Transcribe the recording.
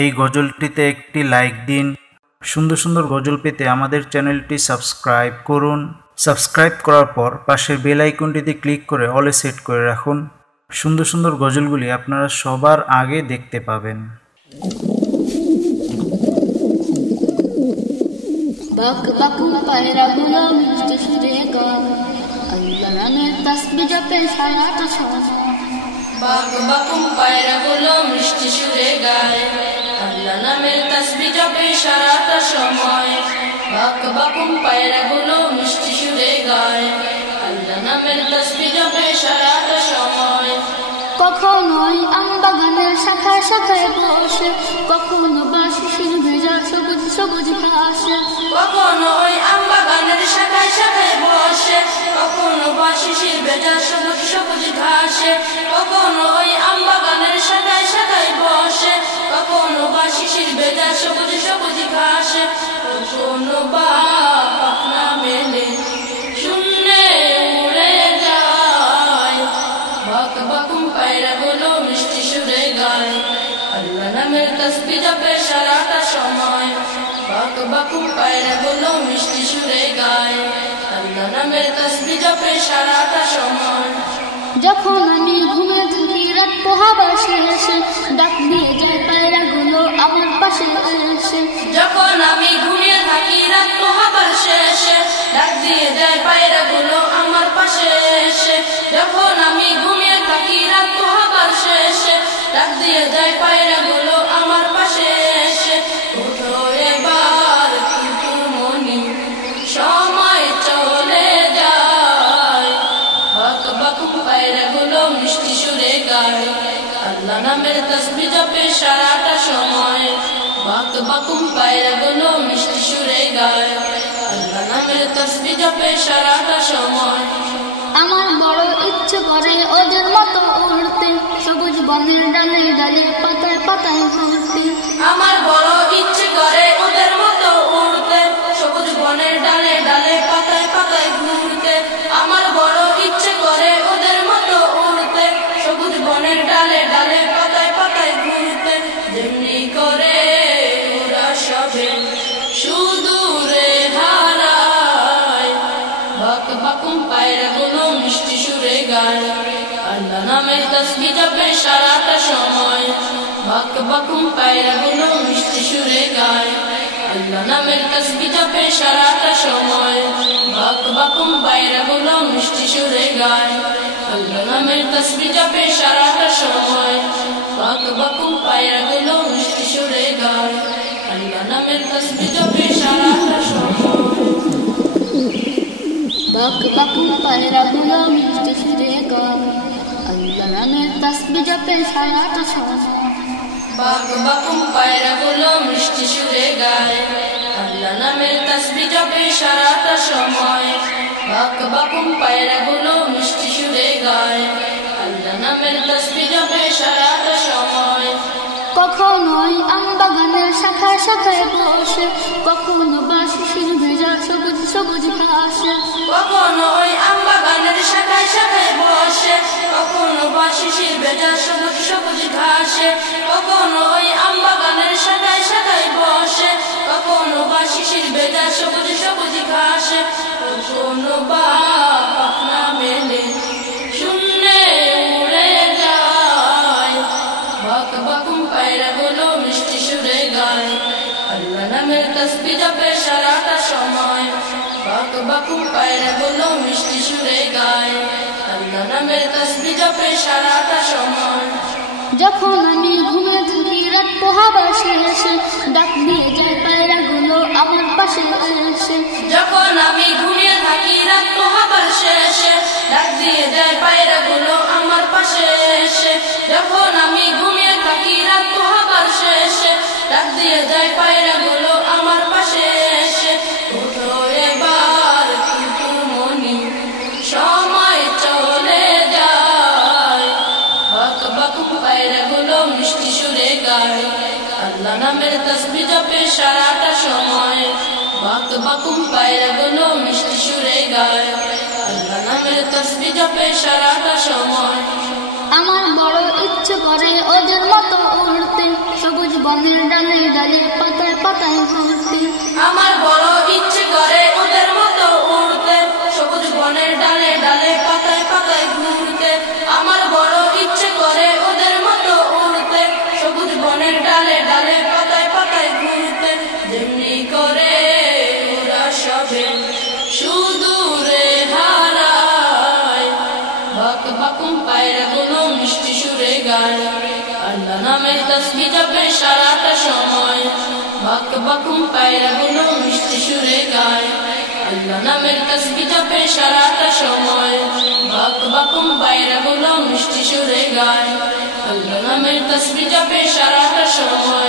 এই গজলটিতে একটি লাইক দিন। সুন্দর সুন্দর গজল পেতে আমাদের চ্যানেলটি সাবস্ক্রাইব করুন। সাবস্ক্রাইব করার পর পাশের বেল আইকনটিতে ক্লিক করে অলে সেট করে রাখুন। সুন্দর সুন্দর গজলগুলি আপনারা সবার আগে দেখতে পাবেন। বাক বাকুম পায়রা গুলো মিষ্টি সুরে গায়, আল্লাহ নামের তাসবিহ জপে সারাটা সময়। বাক বাকুম পায়রা গুলো মিষ্টি সুরে গায়, আল্লাহ নামের তাসবিহ জপে সারাটা সময়। বাক বাকুম পায়রা গুলো মিষ্টি সুরে গায়, আল্লাহ নামের তাসবিহ জপে সারাটা সময়। কখনোই আম বাগানের শাখায় শাখায় বসে, কখনো বা শিশির ভেজা সবুজ সবুজ ঘাসে। কখনো ওই আম বাগানের শাখায় শাখায় বসে, কখনো বা শিশির ভেজা সবুজ সবুজ ঘাসে। কখনো ওই আম বাগানের শাখায় শাখায় বসে, কখনো বা শিশির ভেজা সবুজ সবুজ ঘাসে। কখনো বা পাখনা মেলে শূন্যে উড়ে যায়, বাক বাকুম পায়রা গুলো মিষ্টি সুরে গায়, আল্লাহ নামের তাসবিহ জপে সারাটা সময়। বাক বাকুম পায়রা গুলো মিষ্টি সুরে গায়, আল্লাহ নামের তাসবিহ জপে সারাটা সময়। যখন আমি ঘুমে থাকি রাত পোহাবার শেষে, ডাক দিয়ে যায় পায়রা গুলো আমার পাশে এসে। যখন আমি ঘুমিয়ে থাকি রাত পোহাবার শেষে, ডাক দিয়ে যায় পায়রা গুলো আমার পাশে এসে। যখন আমি ঘুমিয়ে থাকি রাত পোহাবার শেষে, ডাক দিয়ে যায় পায়রা গুলো আমার পাশে এসে। ওঠো এবার কুকুরমণি, সময় চলে যায়, বাক বাকুম পায়রা গুলো মিষ্টি সুরে গায়, আল্লাহ নামের তাসবিহ জপে সারাটা সময়। বাক বাকুম পায়রা গুলো মিষ্টি সুরে গায়, আল্লাহ নামের তাসবিহ জপে সারাটা সময়। আমার বড় ইচ্ছে করে ওদের মতো উড়তে, সবুজ বনের ডালে ডালে পাতায় পাতায় ঘুরতে। আমার বড় ইচ্ছে করে ওদের মতো উড়তে, সবুজ বনের ডালে ডালে পাতায় পাতায় ঘুরতে। আমার বড় ইচ্ছে করে ওদের মতো উড়তে, সবুজ বনের ডালে ডালে পাতায় পাতায় ঘুরতে। যেমনি করে ওরা সবে সুদূরে হারায়, বাক বাকুম পায়রা গুলো মিষ্টি সুরে গায়, আল্লাহ নামের তাসবিহ জপে সারাটা সময়। বাক বাকুম পায়রা গুলো মিষ্টি সুরে গায়, আল্লাহ নামের তাসবিহ জপে সারাটা সময়। বাক বাকুম পায়রা গুলো মিষ্টি সুরে গায়, আল্লাহ নামের তাসবিহ জপে সারাটা সময়। বাক বাকুম পায়রা গুলো মিষ্টি সুরে গায়, আল্লাহ নামের তাসবিহ জপে সারাটা সময়। বাক বাকুম পায়রা গুলো মিষ্টি সুরে গায়, আল্লাহ নামের তাসবিহ জপে সারাটা সময়। বাক বাকুম পায়রা গুলো মিষ্টি সুরে গায়, আল্লাহ নামের তাসবিহ জপে সারাটা সময়। বাক বাকুম পায়রা গুলো মিষ্টি সুরে গায়, আল্লাহ নামের তাসবিহ জপে সারাটা সময়। কখনোই আম বাগানের শাখায় শাখায় বসে, কখনো বা শিশির ভেজা সবুজ সবুজ ঘাসে। কখনো ওই আম বাগানের শাখায় শাখায় বসে, কখনো বা শিশির ভেজা সবুজ সবুজ ঘাসে। কখনো ওই আম বাগানের শাখায় শাখায় বসে, কখনো বা শিশির ভেজা সবুজ সবুজ ঘাসে। কখনো বা পাখনা মেলে শূন্যে উড়ে যায়, বাক বাকুম পায়রা গুলো মিষ্টি সুরে গায়, আল্লাহ নামের তাসবিহ জপে সারাটা সময়। বাক বাকুম পায়রা গুলো মিষ্টি সুরে গায়, আল্লাহ নামের তাসবিহ জপে সারাটা সময়। যখন আমি ঘুমে থাকি রাত পোহাবার শেষে, ডাক দিয়ে যায় পায়রা গুলো আমার পাশে এসে। যখন আমি ঘুমিয়ে থাকি রাত পোহাবার শেষে, ডাক দিয়ে যায় পায়রা গুলো আমার পাশে এসে। যখন আমি ঘুমিয়ে থাকি রাত পোহাবার শেষে, ডাক দিয়ে যায় পায়রা গুলো আমার পাশে এসে। ওঠো এবার কুকুরমণি, সময় চলে যায়, বাক বাকুম পায়রা গুলো মিষ্টি সুরে গায়, আল্লাহ নামের তাসবিহ জপে সারাটা সময়। বাক বাকুম পায়রা গুলো মিষ্টি সুরে গায়, আল্লাহ নামের তাসবিহ জপে সারাটা সময়। আমার বড় ইচ্ছে করে ওদের মতো উড়তে, সবুজ বনের ডালে ডালে পাতায় পাতায় ঘুরতে। আমার বড় ইচ্ছে করে ওদের মতো উড়তে, সবুজ বনের ডালে ডালে পাতায় পাতায় ঘুরতে। আমার বড় ইচ্ছে করে ওদের মতো উড়তে, সবুজ বনের ডালে ডালে পাতায় পাতায় ঘুরতে। যেমনি করে ওরা সবে সুদূরে হারায়, বাক বাকুম পায়রা গুলো মিষ্টি সুরে গায়। আল্লাহ নামের তাসবিহ জপে সারাটা সময়, বাক বাকুম পায়রা গুলো মিষ্টি সুরে গায়। আল্লাহ নামের তাসবিহ জপে সারাটা সময়, বাক বাকুম পায়রা গুলো মিষ্টি সুরে গায়। আল্লাহ নামের তাসবিহ জপে সারাটা সময়।